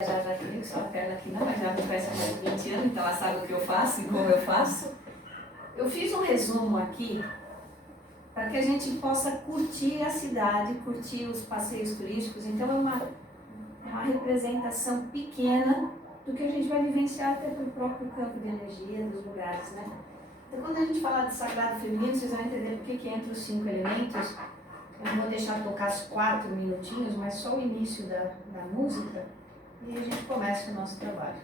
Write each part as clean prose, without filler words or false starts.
Já queria que só a Perla aqui não, mas já me conhece há mais de 20 anos, então ela sabe o que eu faço e como eu faço. Eu fiz um resumo aqui para que a gente possa curtir a cidade, curtir os passeios turísticos. Então é uma representação pequena do que a gente vai vivenciar até para o próprio campo de energia dos lugares, né? Então quando a gente falar de sagrado feminino, vocês vão entender por que entra os 5 elementos. Eu não vou deixar tocar os 4 minutinhos, mas só o início da música. E a gente começa o nosso trabalho.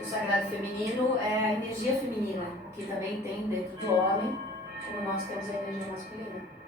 O sagrado feminino é a energia feminina, que também tem dentro do homem, como nós temos a energia masculina.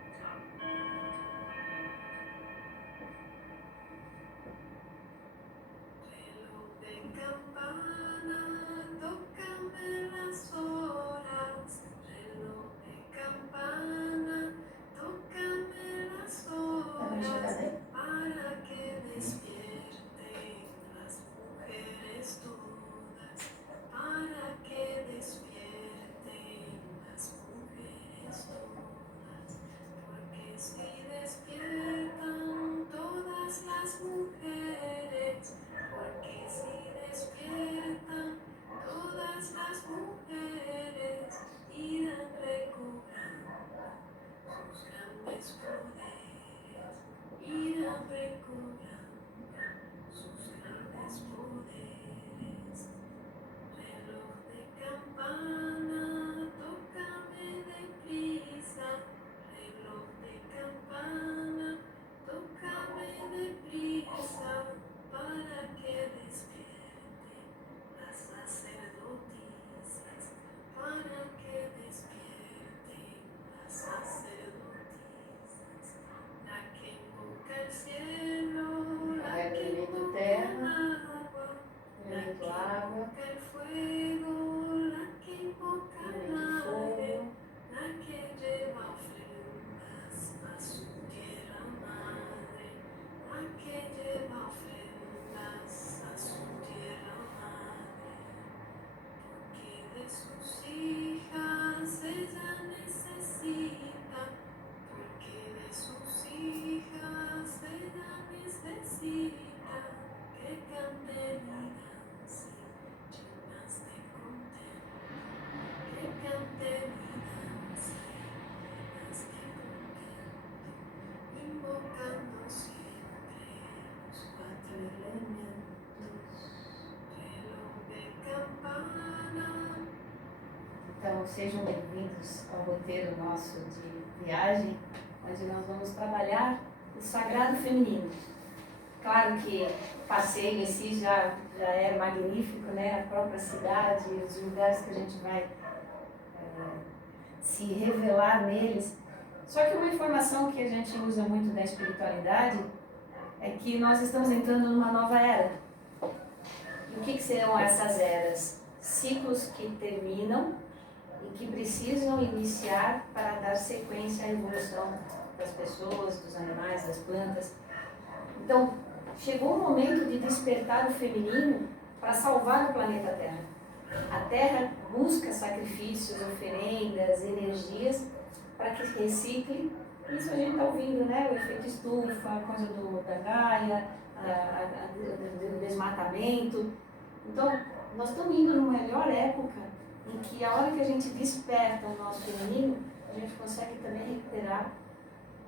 Então, sejam bem-vindos ao roteiro nosso de viagem, onde nós vamos trabalhar o sagrado feminino. Claro que o passeio em si já é magnífico, né? A própria cidade, os lugares que a gente vai se revelar neles. Só que uma informação que a gente usa muito da espiritualidade é que nós estamos entrando numa nova era. E o que serão essas eras? Ciclos que terminam e que precisam iniciar para dar sequência à evolução das pessoas, dos animais, das plantas. Então, chegou o momento de despertar o feminino para salvar o planeta Terra. A Terra busca sacrifícios, oferendas, energias para que recicle. Isso a gente está ouvindo, né? O efeito estufa, a coisa da Gaia, do desmatamento. Então, nós estamos indo numa melhor época em que a hora que a gente desperta o nosso feminino, a gente consegue também recuperar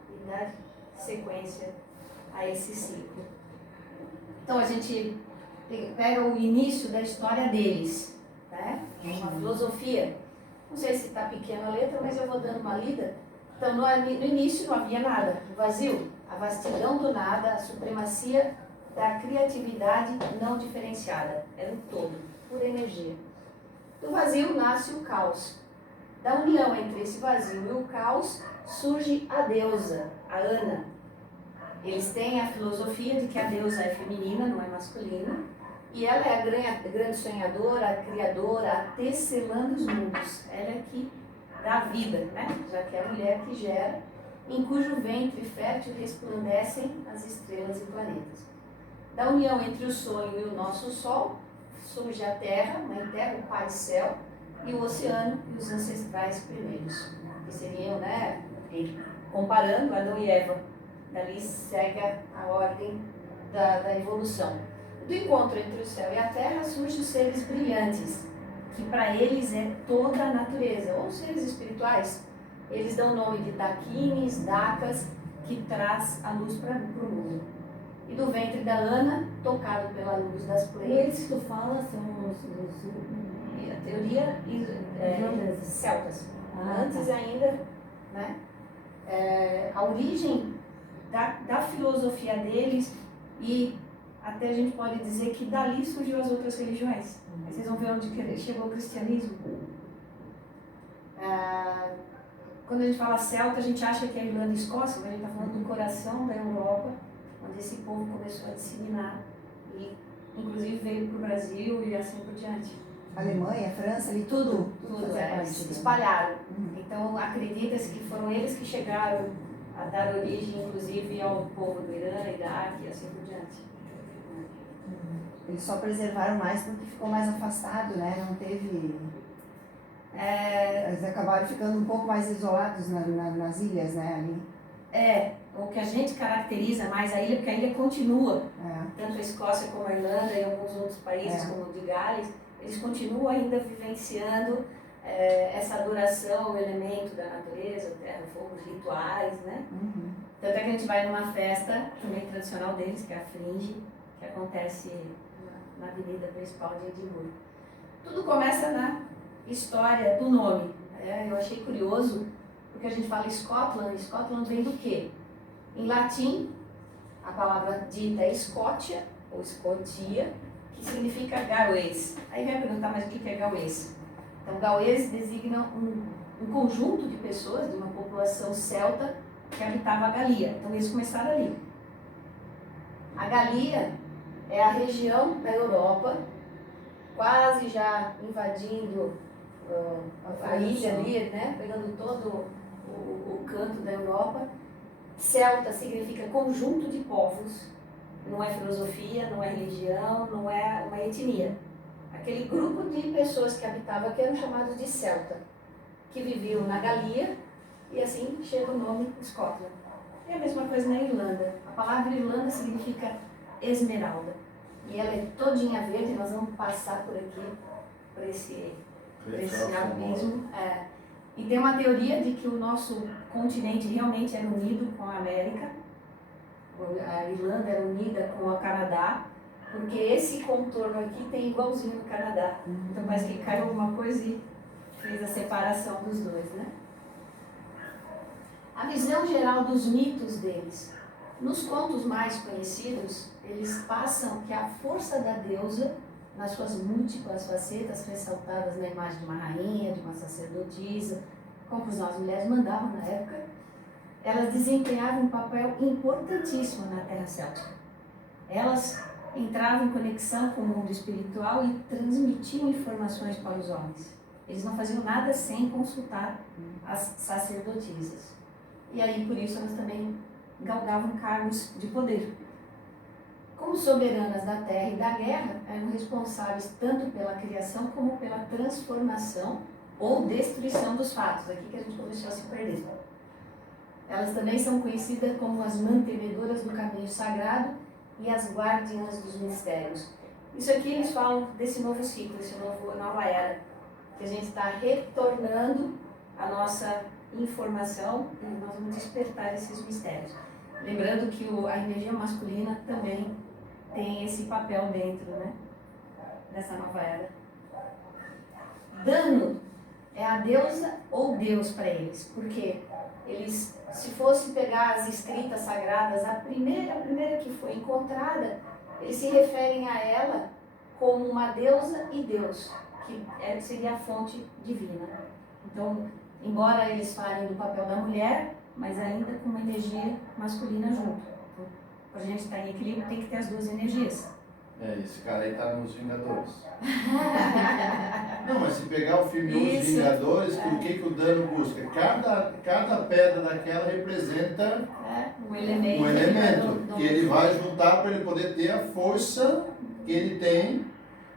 e dar sequência a esse ciclo. Então a gente pega o início da história deles, né? Uma filosofia. Não sei se está pequena a letra, mas eu vou dando uma lida. Então no início não havia nada, o vazio, a vastidão do nada, a supremacia da criatividade não diferenciada. Era um todo, pura energia. Do vazio nasce o caos. Da união entre esse vazio e o caos surge a deusa, a Ana. Eles têm a filosofia de que a deusa é feminina, não é masculina, e ela é a grande sonhadora, a criadora, a tecelã dos mundos. Ela é que dá vida, né? Já que é a mulher que gera, em cujo ventre fértil resplandecem as estrelas e planetas. Da união entre o sonho e o nosso sol, surge a Terra, Mãe Terra, o Pai Céu, e o oceano e os ancestrais primeiros, que seriam, né, comparando Adão e Eva. dali segue a ordem da evolução. Do encontro entre o céu e a terra surgem os seres brilhantes, que para eles é toda a natureza, ou seres espirituais. Eles dão o nome de Dakines, Dakas, que traz a luz para o mundo. E do ventre da Ana, tocado pela luz das Pleiades. Eles que tu fala são E a teoria celtas. Antes ainda, né? A origem da filosofia deles, e até a gente pode dizer que dali surgiu as outras religiões. Aí vocês vão ver onde chegou o cristianismo. Quando a gente fala celta, a gente acha que é Irlanda e Escócia, mas a gente está falando do coração da Europa, onde esse povo começou a disseminar e inclusive veio para o Brasil e assim por diante. Alemanha, França, ali tudo espalharam. Então acredita-se que foram eles que chegaram a dar origem inclusive ao povo do Irã, Iraque e assim por diante. Eles só preservaram mais porque ficou mais afastado, né? Não teve... Eles acabaram ficando um pouco mais isolados nas ilhas, né? Ali. O que a gente caracteriza mais a ilha, porque a ilha continua, tanto a Escócia como a Irlanda e alguns outros países, como o de Gales, eles continuam ainda vivenciando essa adoração ao elemento da natureza, terra, fogo, os rituais, né? Tanto é que a gente vai numa festa também tradicional deles, que é a Fringe, que acontece na avenida principal de Edimburgo. Tudo começa na história do nome. Eu achei curioso, porque a gente fala Scotland. Scotland vem do quê? Em latim, a palavra dita é Escótia, ou Escotia, que significa gauês. Aí vai perguntar, mas o que é gauês? Então, gauês designa um conjunto de pessoas, de uma população celta, que habitava a Galia. Então, eles começaram ali. A Galia é a região da Europa, quase já invadindo a ilha ali, né? Pegando todo o canto da Europa. Celta significa conjunto de povos, não é filosofia, não é religião, não é uma etnia. Aquele grupo de pessoas que habitavam aqui eram chamados de celta, que viviam na Galia, e assim chega o nome Scotland. E a mesma coisa na Irlanda. A palavra Irlanda significa esmeralda. E ela é todinha verde, nós vamos passar por aqui, por esse abismo. E tem uma teoria de que o nosso continente realmente era unido com a América. A Irlanda era unida com o Canadá, porque esse contorno aqui tem igualzinho no Canadá. Então parece que caiu alguma coisa e fez a separação dos dois, né? A visão geral dos mitos deles. Nos contos mais conhecidos, eles passam que a força da deusa, nas suas múltiplas facetas ressaltadas na imagem de uma rainha, de uma sacerdotisa, conclusão, as mulheres mandavam na época, elas desempenhavam um papel importantíssimo na terra céltica. Elas entravam em conexão com o mundo espiritual e transmitiam informações para os homens. Eles não faziam nada sem consultar as sacerdotisas. E aí, por isso, elas também galgavam cargos de poder. Como soberanas da terra e da guerra, eram responsáveis tanto pela criação como pela transformação ou destruição dos fatos. Aqui que a gente começou a se perder. Elas também são conhecidas como as mantenedoras do caminho sagrado e as guardiãs dos mistérios. Isso aqui eles falam desse novo ciclo, dessa nova era, que a gente está retornando a nossa informação e nós vamos despertar esses mistérios. Lembrando que a energia masculina também tem esse papel dentro, né, dessa nova era. Dano é a deusa ou Deus para eles, porque eles, se fosse pegar as escritas sagradas, a primeira que foi encontrada, eles se referem a ela como uma deusa e Deus, que seria a fonte divina. Então, embora eles falem do papel da mulher, mas ainda com uma energia masculina junto. Para a gente estar em equilíbrio, tem que ter as duas energias. Esse cara aí tá nos Vingadores. Não, mas se pegar o filme Os Vingadores, o que o Dano busca? Cada pedra daquela representa um elemento. Um elemento que ele vai juntar para ele poder ter a força que ele tem.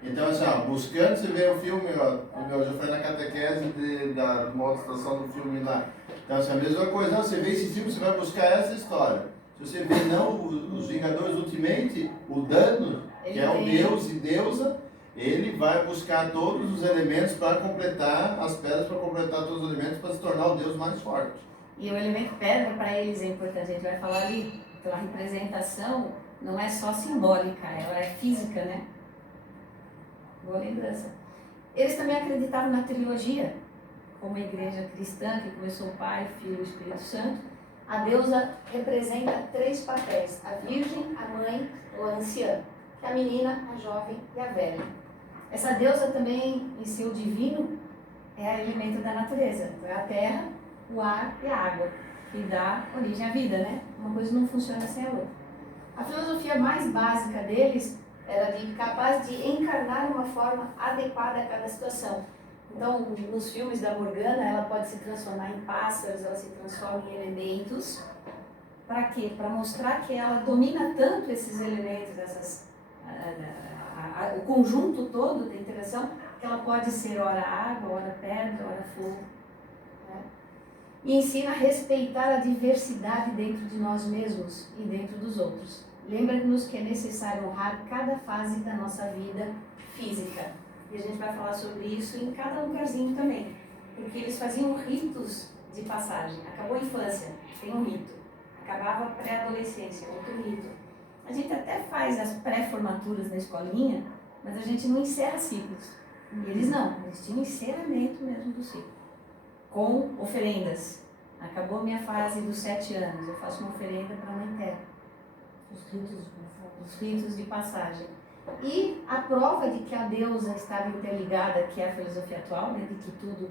Então, assim, buscando, você vê o filme, eu já fui na catequese da demonstração do filme lá. Então, assim, a mesma coisa, você vê esse filme, você vai buscar essa história. Se você vê não os Vingadores Ultimate, o Thanos, que é o deus e deusa, ele vai buscar todos os elementos para completar, as pedras para completar todos os elementos para se tornar o deus mais forte. E o elemento pedra para eles é importante, a gente vai falar ali, então a representação não é só simbólica, ela é física, né? Boa lembrança. Eles também acreditavam na trilogia, como a igreja cristã, que começou o Pai, Filho e Espírito Santo. A deusa representa 3 papéis, a virgem, a mãe ou a anciã, que é a menina, a jovem e a velha. Essa deusa também, em seu divino, é elemento da natureza, então é a terra, o ar e a água, que dá origem à vida, né? Uma coisa não funciona sem a outra. A filosofia mais básica deles era capaz de encarnar uma forma adequada a cada situação. Então, nos filmes da Morgana, ela pode se transformar em pássaros, ela se transforma em elementos. Para quê? Para mostrar que ela domina tanto esses elementos, o conjunto todo da interação, que ela pode ser ora água, ora pedra, ora fogo. Né? E ensina a respeitar a diversidade dentro de nós mesmos e dentro dos outros. Lembra-nos que é necessário honrar cada fase da nossa vida física. E a gente vai falar sobre isso em cada lugarzinho também. Porque eles faziam ritos de passagem. Acabou a infância, tem um rito. Acabava a pré-adolescência, outro rito. A gente até faz as pré-formaturas na escolinha, mas a gente não encerra ciclos. E eles não, eles tinham encerramento mesmo do ciclo. Com oferendas. Acabou minha fase dos 7 anos, eu faço uma oferenda para a Mãe Terra. Os ritos de passagem. E a prova de que a deusa estava interligada, que é a filosofia atual, né, de que tudo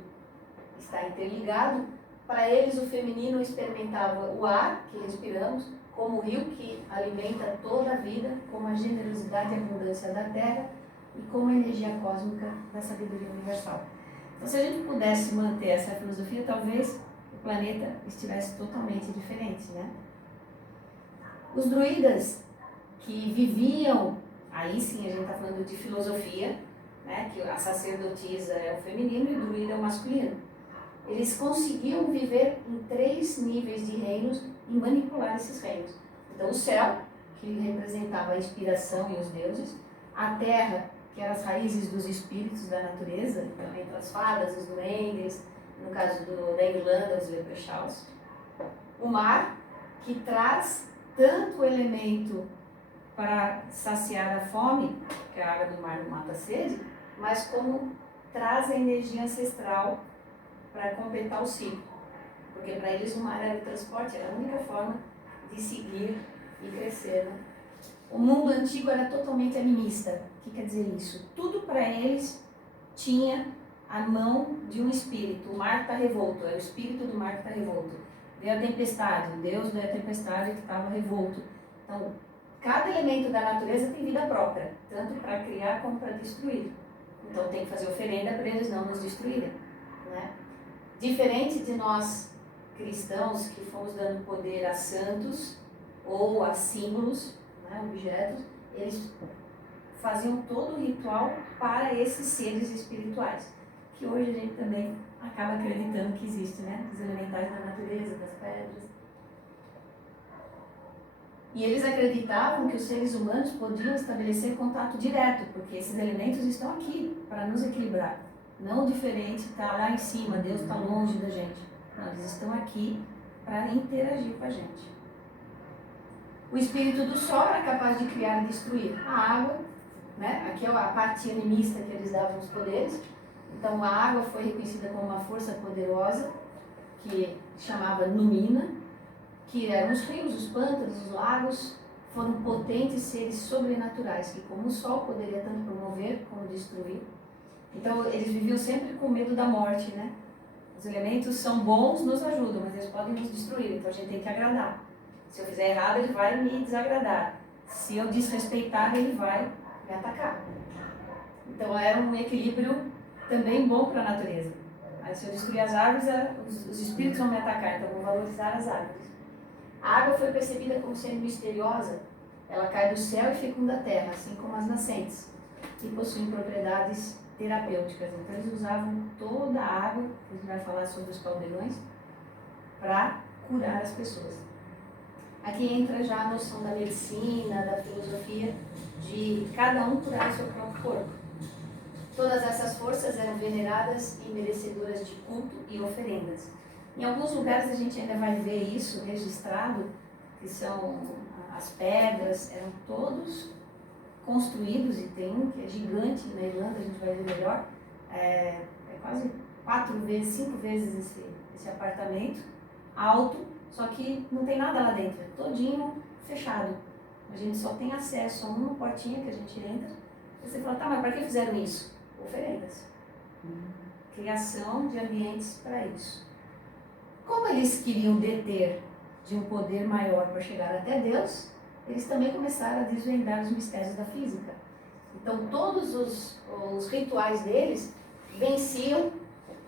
está interligado, para eles o feminino experimentava o ar que respiramos, como o rio que alimenta toda a vida, como a generosidade e abundância da terra e como a energia cósmica da sabedoria universal. Então, se a gente pudesse manter essa filosofia, talvez o planeta estivesse totalmente diferente, né? Os druidas que viviam, aí sim a gente está falando de filosofia, né? Que a sacerdotisa é o feminino e o druida é o masculino. Eles conseguiam viver em 3 níveis de reinos e manipular esses reinos. Então, o céu, que representava a inspiração e os deuses, a terra, que eram as raízes dos espíritos da natureza, então entre as fadas, os duendes, no caso da Irlanda, os leprechauns. O mar, que traz tanto o elemento para saciar a fome, que a água do mar não mata a sede, mas como traz a energia ancestral para completar o ciclo. Porque para eles o mar era o transporte, era a única forma de seguir e crescer. Né? O mundo antigo era totalmente animista. O que quer dizer isso? Tudo para eles tinha a mão de um espírito. O mar está revolto, é o espírito do mar que está revolto. Veio a tempestade, o Deus da tempestade que estava revolto. Então, cada elemento da natureza tem vida própria, tanto para criar como para destruir. Então tem que fazer oferenda para eles não nos destruírem. Né? Diferente de nós cristãos que fomos dando poder a santos ou a símbolos, né, objetos, eles faziam todo o ritual para esses seres espirituais, que hoje a gente também acaba acreditando que existe, né? Os elementais da natureza, das pedras. E eles acreditavam que os seres humanos podiam estabelecer contato direto, porque esses elementos estão aqui para nos equilibrar. Não diferente, está lá em cima, Deus está longe da gente. Não, eles estão aqui para interagir com a gente. O espírito do sol era capaz de criar e destruir a água, né? Aqui é a parte animista que eles davam os poderes. Então a água foi reconhecida como uma força poderosa, que chamava Numina, que eram os rios, os pântanos, os lagos, foram potentes seres sobrenaturais, que como o sol poderia tanto promover como destruir. Então eles viviam sempre com medo da morte, né? Os elementos são bons, nos ajudam, mas eles podem nos destruir, então a gente tem que agradar. Se eu fizer errado, ele vai me desagradar. Se eu desrespeitar, ele vai me atacar. Então era um equilíbrio também bom para a natureza. Aí, se eu destruir as árvores, os espíritos vão me atacar, então eu vou valorizar as árvores. A água foi percebida como sendo misteriosa. Ela cai do céu e fecunda a terra, assim como as nascentes, que possuem propriedades terapêuticas. Então eles usavam toda a água, a gente vai falar sobre os caldeirões, para curar as pessoas. Aqui entra já a noção da medicina, da filosofia, de cada um curar o seu próprio corpo. Todas essas forças eram veneradas e merecedoras de culto e oferendas. Em alguns lugares a gente ainda vai ver isso registrado, que são as pedras, eram todos construídos, e tem um que é gigante na Irlanda, a gente vai ver melhor, é quase 4 vezes, 5 vezes esse apartamento, alto, só que não tem nada lá dentro, é todinho fechado. A gente só tem acesso a uma portinha que a gente entra. E você fala, tá, mas para que fizeram isso? Oferendas. Criação de ambientes para isso. Como eles queriam deter de um poder maior para chegar até Deus, eles também começaram a desvendar os mistérios da física. Então, todos os rituais deles venciam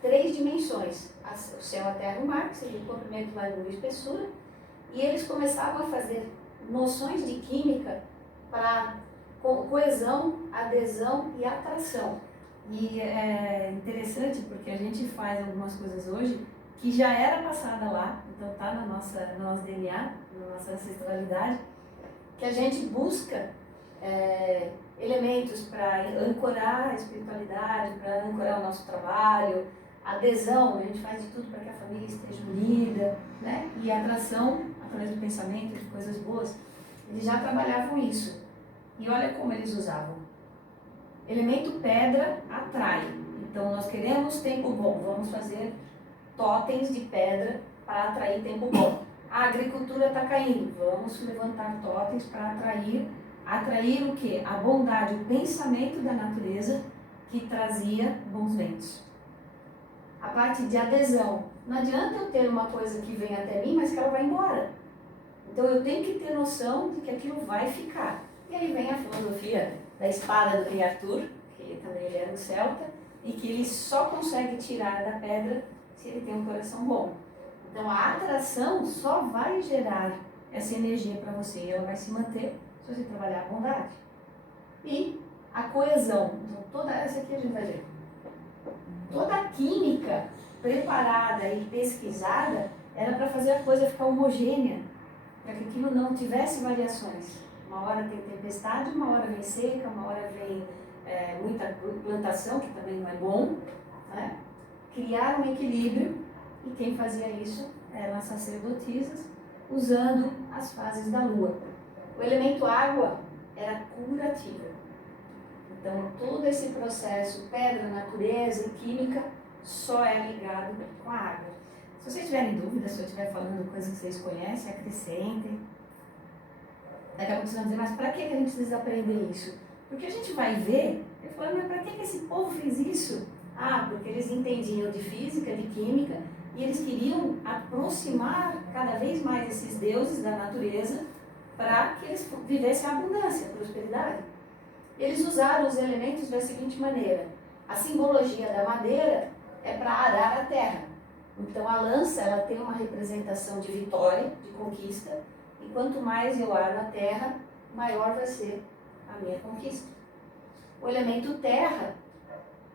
3 dimensões. O céu, a terra e o mar, que seria o comprimento, largura e espessura. E eles começavam a fazer noções de química para coesão, adesão e atração. E é interessante porque a gente faz algumas coisas hoje que já era passada lá, então está no nosso DNA, na nossa ancestralidade, que a gente busca elementos para ancorar a espiritualidade, para ancorar o nosso trabalho, adesão, a gente faz de tudo para que a família esteja unida, né? E atração, através do pensamento, de coisas boas, eles já trabalhavam isso. E olha como eles usavam. Elemento pedra atrai. Então nós queremos tempo bom, vamos fazer totens de pedra para atrair tempo bom. A agricultura está caindo, vamos levantar totens para atrair o quê? A bondade, o pensamento da natureza que trazia bons ventos. A parte de adesão. Não adianta eu ter uma coisa que vem até mim, mas que ela vai embora. Então eu tenho que ter noção de que aquilo vai ficar. E aí vem a filosofia da espada do rei Arthur, que também ele era um celta, e que ele só consegue tirar da pedra se ele tem um coração bom. Então a atração só vai gerar essa energia para você, e ela vai se manter se você trabalhar a bondade. E a coesão. Então toda essa aqui a gente vai ver. Toda a química preparada e pesquisada era para fazer a coisa ficar homogênea, para que aquilo não tivesse variações. Uma hora tem tempestade, uma hora vem seca, uma hora vem muita plantação, que também não é bom, né? Criar um equilíbrio, e quem fazia isso eram as sacerdotisas, usando as fases da lua. O elemento água era curativo. Então, todo esse processo, pedra, natureza e química, só é ligado com a água. Se vocês tiverem dúvidas, se eu estiver falando coisas que vocês conhecem, acrescentem. Daqui a pouco vocês vão dizer, mas para que a gente precisa aprender isso? Porque a gente vai ver, eu falo, mas para que esse povo fez isso? Ah, porque eles entendiam de física, de química, e eles queriam aproximar cada vez mais esses deuses da natureza para que eles vivessem a abundância, a prosperidade. Eles usaram os elementos da seguinte maneira. A simbologia da madeira é para arar a terra. Então a lança ela tem uma representação de vitória, de conquista, e quanto mais eu aro a terra, maior vai ser a minha conquista. O elemento terra,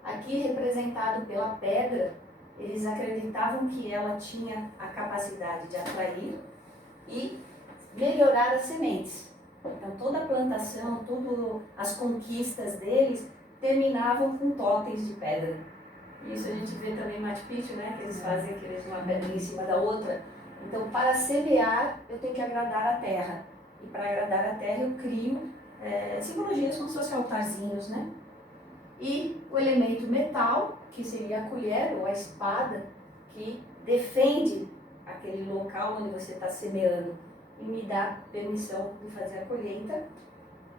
aqui representado pela pedra, eles acreditavam que ela tinha a capacidade de atrair e melhorar as sementes. Então toda a plantação, todas as conquistas deles terminavam com totens de pedra. Isso a gente vê também em Machu Picchu, né? Que eles fazem aqueles uma pedra em cima da outra. Então para semear eu tenho que agradar a terra. E para agradar a terra eu crio simbologias como se fossem altarzinhos, né? E o elemento metal, que seria a colher ou a espada, que defende aquele local onde você está semeando e me dá permissão de fazer a colheita.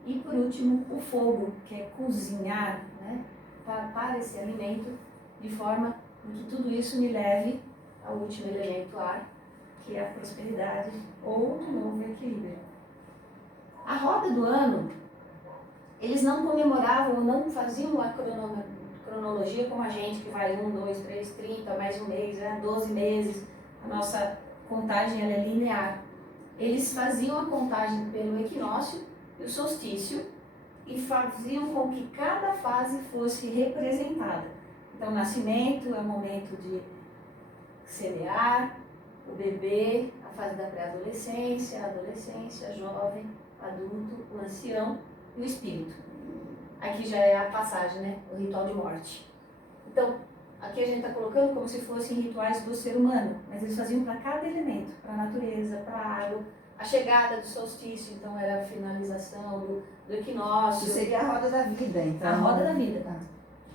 E por último, o fogo, que é cozinhar, né, para esse alimento, de forma que tudo isso me leve ao último elemento ar, que é a prosperidade ou o novo equilíbrio. A roda do ano, eles não comemoravam, não faziam uma cronologia como a gente, que vai 1, 2, 3, 30, mais um mês, 12 meses, a nossa contagem ela é linear. Eles faziam a contagem pelo equinócio e o solstício e faziam com que cada fase fosse representada. Então, o nascimento é o momento de semear, o bebê, a fase da pré-adolescência, adolescência, jovem, adulto, o ancião e o espírito. Aqui já é a passagem, né? O ritual de morte. Então, aqui a gente está colocando como se fossem rituais do ser humano, mas eles faziam para cada elemento, para a natureza, para a água, a chegada do solstício, então era a finalização do equinócio. Isso seria a roda da vida, então. A roda da vida, Tá.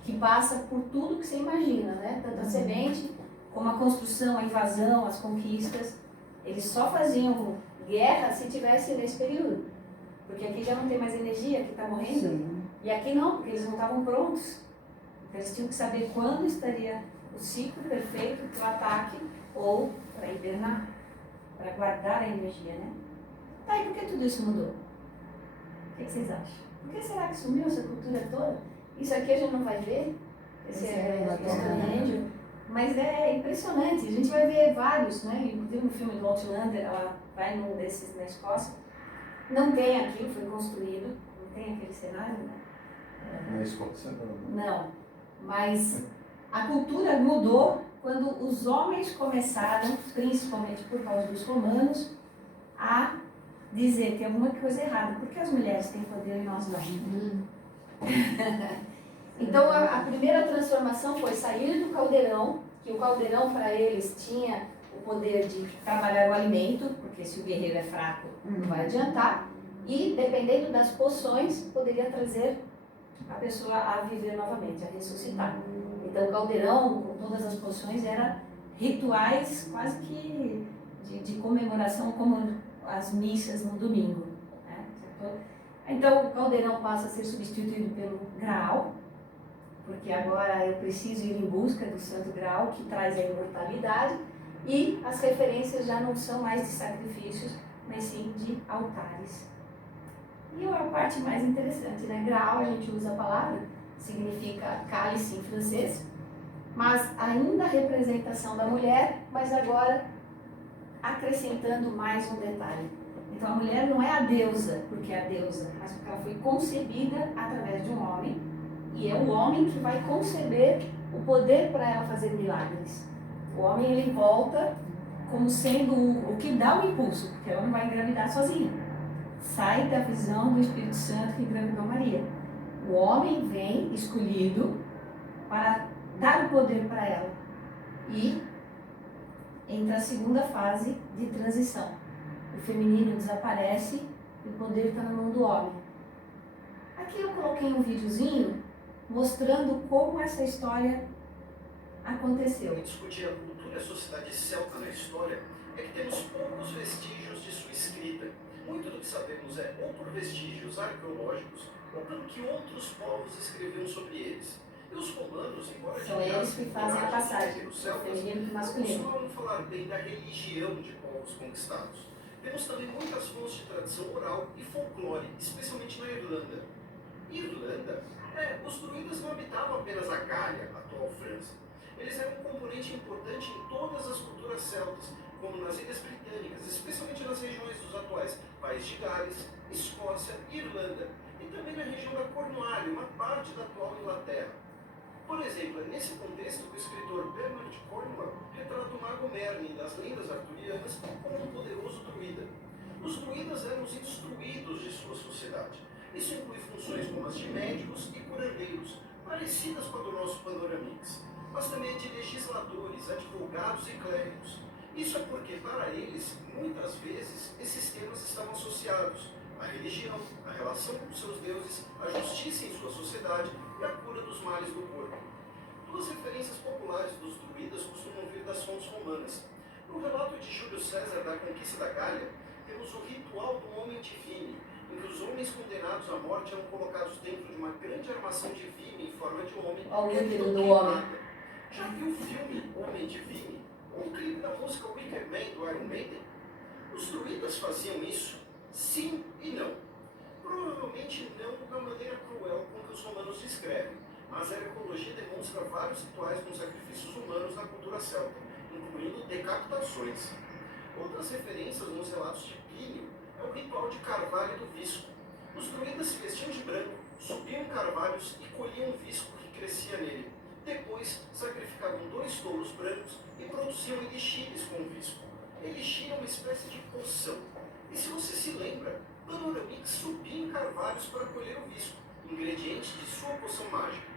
que passa por tudo que você imagina, né? Tanto a semente, como a construção, a invasão, as conquistas. Eles só faziam guerra se tivesse nesse período, porque aqui já não tem mais energia, aqui está morrendo. Sim. E aqui não, porque eles não estavam prontos. Eles tinham que saber quando estaria o ciclo perfeito para o ataque ou para hibernar, para guardar a energia, né? Tá, e por que tudo isso mudou? O que vocês acham? Por que será que sumiu essa cultura toda? Isso aqui a gente não vai ver, esse é Stonehenge, mas é impressionante. A gente vai ver vários, né? Inclusive no filme do Outlander, ela vai num desses na Escócia. Não tem aquilo, foi construído, não tem aquele cenário, né? Na Escócia não. Não, mas a cultura mudou quando os homens começaram, principalmente por causa dos romanos, a dizer que tem alguma coisa errada. Por que as mulheres têm poder e nós não? Então a primeira transformação foi sair do caldeirão, que o caldeirão para eles tinha o poder de trabalhar o alimento, porque se o guerreiro é fraco não vai adiantar, e dependendo das poções poderia trazer a pessoa a viver novamente, a ressuscitar. Então o caldeirão, com todas as poções, era rituais quase que de comemoração, como as missas no domingo, né? Então o caldeirão passa a ser substituído pelo graal, porque agora eu preciso ir em busca do santo graal, que traz a imortalidade, e as referências já não são mais de sacrifícios, mas sim de altares. E a parte mais interessante, né? Graal, a gente usa a palavra, significa cálice em francês, mas ainda a representação da mulher, mas agora acrescentando mais um detalhe. Então a mulher não é a deusa, porque é a deusa, mas porque ela foi concebida através de um homem, e é o homem que vai conceber o poder para ela fazer milagres. O homem, ele volta como sendo o que dá o impulso, porque ela não vai engravidar sozinha. Sai da visão do Espírito Santo que engravidou Maria. O homem vem escolhido para dar o poder para ela. E entra a segunda fase de transição. O feminino desaparece e o poder está na mão do homem. Aqui eu coloquei um videozinho mostrando como essa história aconteceu. Discutir a cultura e a sociedade celta na história é que temos poucos vestígios de sua escrita. Muito do que sabemos é ou por vestígios arqueológicos ou pelo que outros povos escreviam sobre eles. E os romanos, embora São eles que fazem a passagem, o feminino e o masculino. Costumavam falar bem da religião de povos conquistados. Temos também muitas fontes de tradição oral e folclore, especialmente na Irlanda. Os druidas não habitavam apenas a Gália, a atual França. Eles eram um componente importante em todas as culturas celtas, como nas Ilhas Britânicas, especialmente nas regiões dos atuais País de Gales, Escócia e Irlanda, e também na região da Cornualha, uma parte da atual Inglaterra. Por exemplo, é nesse contexto que o escritor Bernard Cornwell retrata o mago Merlin das lendas arturianas como um poderoso druida. Os druidas eram os instruídos de sua sociedade. Isso inclui funções como as de médicos e curandeiros, parecidas com a do nosso Panoramix, mas também de legisladores, advogados e clérigos. Isso é porque, para eles, muitas vezes, esses temas estavam associados à religião, à relação com seus deuses, à justiça em sua sociedade e à cura dos males do corpo. Duas referências populares dos druidas costumam vir das fontes romanas. No relato de Júlio César da conquista da Gália, temos o ritual do homem divine, em que os homens condenados à morte eram colocados dentro de uma grande armação divina em forma de homem. Olha o útero do homem. Já viu o filme Homem Divine? Ou o clipe da música Wicker Man do Iron Maiden? Os druidas faziam isso? Sim e não. Provavelmente não da maneira cruel com que os romanos descrevem, mas a arqueologia demonstra vários rituais com sacrifícios humanos na cultura celta, incluindo decapitações. Outras referências nos relatos de Plínio é o ritual de carvalho do visco. Os druidas se vestiam de branco, subiam carvalhos e colhiam o visco que crescia nele. Depois, sacrificavam 2 touros brancos e produziam elixires com o visco. Ele gira uma espécie de poção. E se você se lembra, Panoramix subia em carvalhos para colher o visco, ingrediente de sua poção mágica.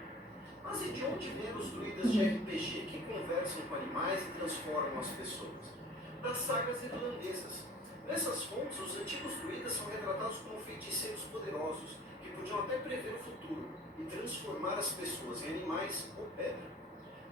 Mas e de onde vêm os druidas de RPG que conversam com animais e transformam as pessoas? Das sagas irlandesas. Nessas fontes, os antigos druidas são retratados como feiticeiros poderosos, que podiam até prever o futuro e transformar as pessoas em animais ou pedra.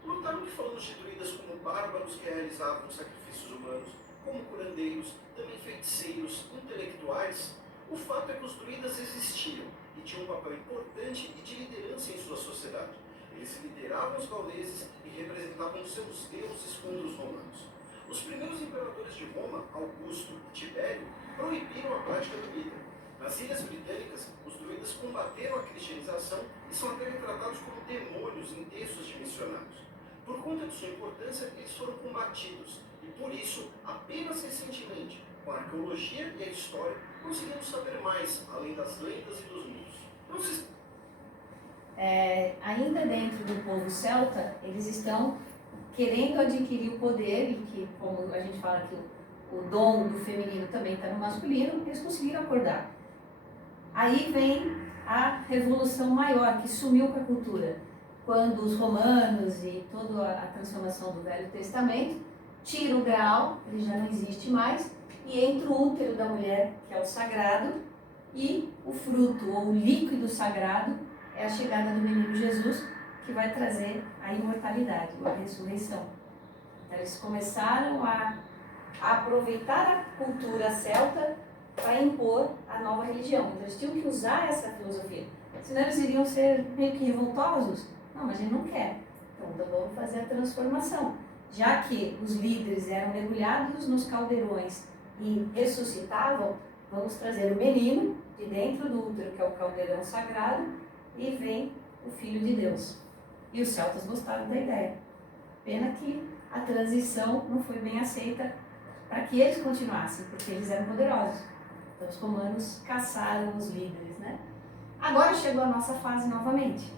Notaram que falamos de druidas como bárbaros que realizavam sacrifícios humanos, como curandeiros, também feiticeiros, intelectuais? O fato é que os druidas existiam e tinham um papel importante e de liderança em sua sociedade. Eles lideravam os gauleses e representavam seus deuses contra os romanos. Os primeiros imperadores de Roma, Augusto e Tibério, proibiram a prática druida. Nas Ilhas Britânicas, os druidas combateram a cristianização e são até retratados como demônios em textos de missionários. Por conta de sua importância, eles foram combatidos e, por isso, apenas recentemente, com a arqueologia e a história, conseguimos saber mais, além das lendas e dos mitos. Não se... Ainda dentro do povo celta, eles estão querendo adquirir o poder, e que, como a gente fala que o dom do feminino também está no masculino, eles conseguiram acordar. Aí vem a revolução maior, que sumiu com a cultura, quando os romanos e toda a transformação do Velho Testamento tira o Graal, ele já não existe mais, e entra o útero da mulher, que é o sagrado, e o fruto, ou o líquido sagrado, é a chegada do menino Jesus, que vai trazer a imortalidade, a ressurreição. Então, eles começaram a aproveitar a cultura celta para impor a nova religião. Então, eles tinham que usar essa filosofia, senão eles iriam ser meio que revoltosos. Não, mas a gente não quer. Então vamos fazer a transformação. Já que os líderes eram mergulhados nos caldeirões e ressuscitavam, vamos trazer o menino de dentro do útero, que é o caldeirão sagrado, e vem o Filho de Deus. E os celtas gostaram da ideia. Pena que a transição não foi bem aceita para que eles continuassem, porque eles eram poderosos. Então os romanos caçaram os líderes, né? Agora chegou a nossa fase novamente,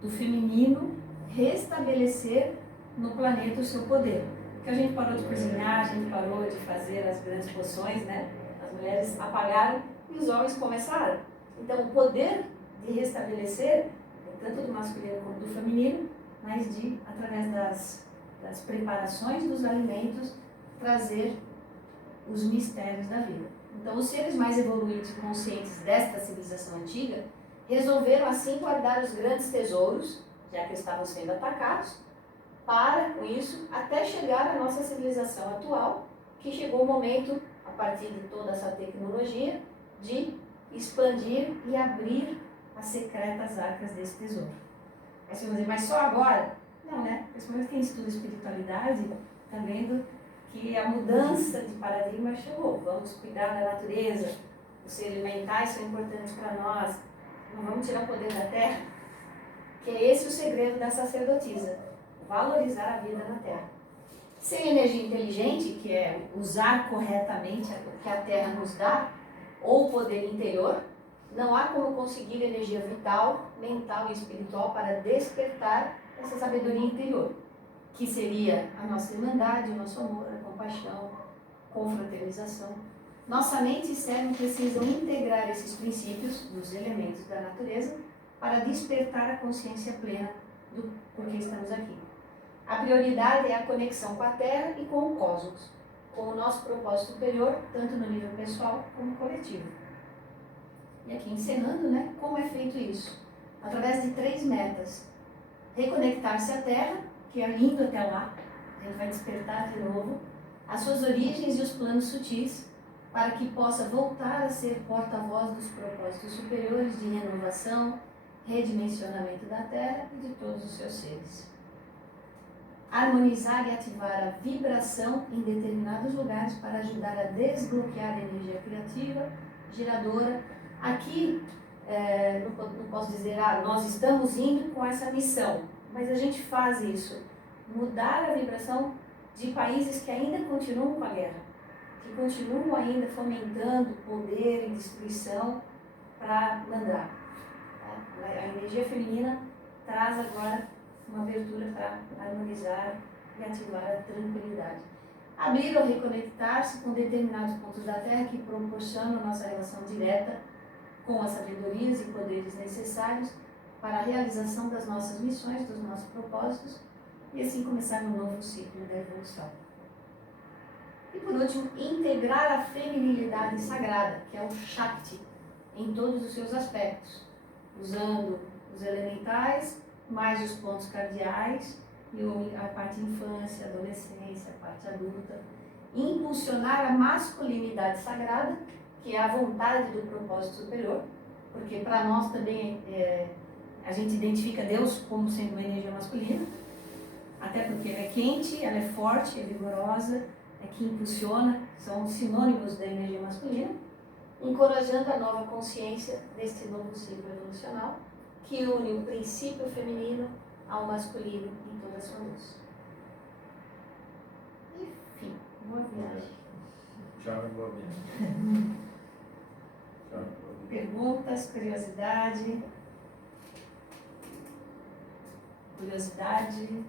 do feminino restabelecer no planeta o seu poder. Porque a gente parou de cozinhar, a gente parou de fazer as grandes poções, né? As mulheres apagaram e os homens começaram. Então o poder de restabelecer, tanto do masculino como do feminino, mas de, através das preparações dos alimentos, trazer os mistérios da vida. Então os seres mais evoluídos e conscientes desta civilização antiga resolveram assim guardar os grandes tesouros, já que estavam sendo atacados, para, com isso, até chegar à nossa civilização atual, que chegou o momento, a partir de toda essa tecnologia, de expandir e abrir as secretas arcas desse tesouro. Aí você vai dizer, mas só agora? Não, né? Principalmente quem estuda espiritualidade está vendo que a mudança de paradigma chegou. Vamos cuidar da natureza, os seres mentais são importantes para nós, não vamos tirar o poder da terra, que é esse o segredo da sacerdotisa, valorizar a vida na terra. Sem energia inteligente, que é usar corretamente o que a terra nos dá, ou poder interior, não há como conseguir energia vital, mental e espiritual para despertar essa sabedoria interior, que seria a nossa irmandade, o nosso amor, a compaixão, confraternização. Nossa mente e cérebro precisam integrar esses princípios dos elementos da natureza para despertar a consciência plena do porquê estamos aqui. A prioridade é a conexão com a Terra e com o cosmos, com o nosso propósito superior, tanto no nível pessoal como coletivo. E aqui encerrando, né, como é feito isso? Através de 3 metas. Reconectar-se à Terra, que é indo até lá, a gente vai despertar de novo, as suas origens e os planos sutis, para que possa voltar a ser porta-voz dos propósitos superiores de renovação, redimensionamento da Terra e de todos os seus seres. Harmonizar e ativar a vibração em determinados lugares para ajudar a desbloquear a energia criativa, geradora. Aqui, não posso dizer, nós estamos indo com essa missão, mas a gente faz isso, mudar a vibração de países que ainda continuam com a guerra, que continuam ainda fomentando poder e destruição para mandar. A energia feminina traz agora uma abertura para harmonizar e ativar a tranquilidade. abrir ou reconectar-se com determinados pontos da Terra que proporcionam nossa relação direta com as sabedorias e poderes necessários para a realização das nossas missões, dos nossos propósitos, e assim começar um novo ciclo da evolução. E por último, integrar a feminilidade sagrada, que é o Shakti, em todos os seus aspectos, usando os elementais, mais os pontos cardeais, e a parte infância, adolescência, a parte adulta. Impulsionar a masculinidade sagrada, que é a vontade do propósito superior, porque para nós também a gente identifica Deus como sendo uma energia masculina, até porque ela é quente, ela é forte, é vigorosa, é que impulsiona, são sinônimos da energia masculina, encorajando a nova consciência deste novo ciclo evolucional, que une o princípio feminino ao masculino em toda a sua luz. Enfim, boa viagem. Tchau, boa viagem. Tchau. Perguntas, curiosidade? Curiosidade?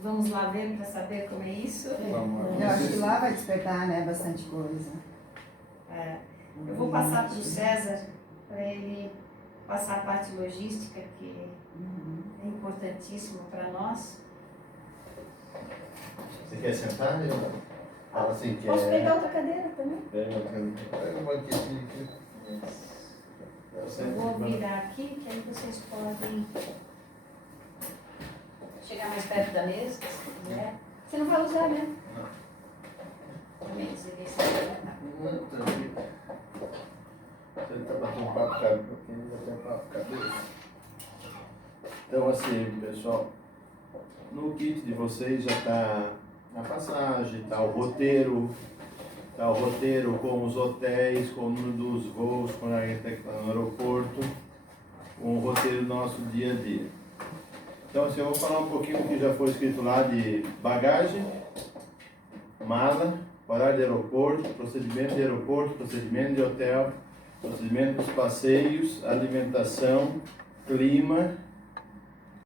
Vamos lá ver para saber como é isso? Vamos Eu acho que lá vai despertar, né, bastante coisa. Eu vou passar para o César, para ele passar a parte logística, que é importantíssimo para nós. Você quer sentar? Fala assim, que Posso pegar outra cadeira também? Pega um banquetinho aqui. Eu vou virar aqui, que aí vocês podem chegar mais perto da mesa, se quiser. Você não vai usar, né? Não. Também, você vê se vai levantar. Não, tranquilo. Você está batendo papo, cara, porque ainda tem papo cabeça. Então, assim, pessoal, no kit de vocês já está a passagem, está o roteiro com os hotéis, com o número dos voos, quando a gente está no aeroporto, um roteiro nosso dia a dia. Então, assim, eu vou falar um pouquinho do que já foi escrito lá de bagagem, mala, horário de aeroporto, procedimento de aeroporto, procedimento de hotel, procedimento dos passeios, alimentação, clima